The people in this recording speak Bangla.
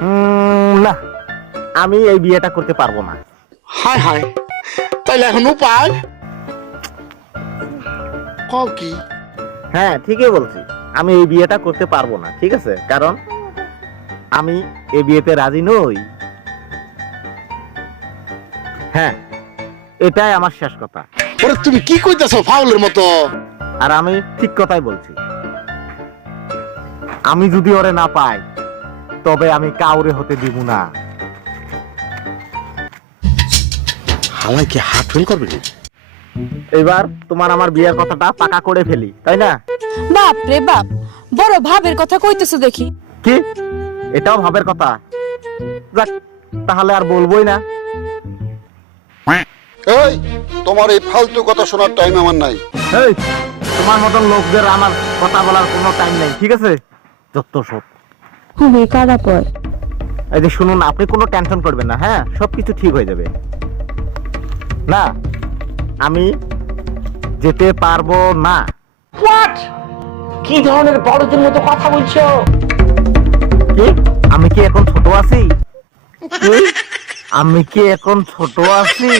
না, আমি এই বিয়েটা করতে পারবো না। হায় হায়, তাইলে এখন উপায় কও কি? হ্যাঁ, ঠিকই বলছি, আমি এই বিয়েটা করতে পারবো না, ঠিক আছে? কারণ আমি এই বিয়েতে রাজি নই। হ্যাঁ, এটাই আমার শেষ কথা। ওরে তুমি কি কইতাছো ফাউলের মতো? আর আমি ঠিক কথাই বলছি। আমি যদি ওরে না পাই তবে আমি কাউরে হতে দিব না। হালাই কি হাত ফেল করবে নি? এবার তোমার আমার বিয়ের কথাটা পাকা করে ফেলি, তাই না? বাপ রে বাপ, বড় ভাবের কথা কইতেছো দেখি। কি, এটাও ভাবের কথা? যাক, তাহলে আর বলবোই না। এই, তোমার এই ফালতু কথা শোনার টাইম আমার নাই। এই, তোমার মতন লোকদের আমার কথা বলার কোনো টাইম নেই, ঠিক আছে? যত সব। খুবই খারাপ হয়। এই যে শুনুন, আপনি কোনো টেনশন করবেন না, হ্যাঁ, সবকিছু ঠিক হয়ে যাবে। না, আমি যেতে পারবো না। হোয়াট? কি ধরনের বড়দের মতো কথা বলছো? কি, আমি কি এখন ছোট আছি? কি? আমি কি এখন ছোট আছি?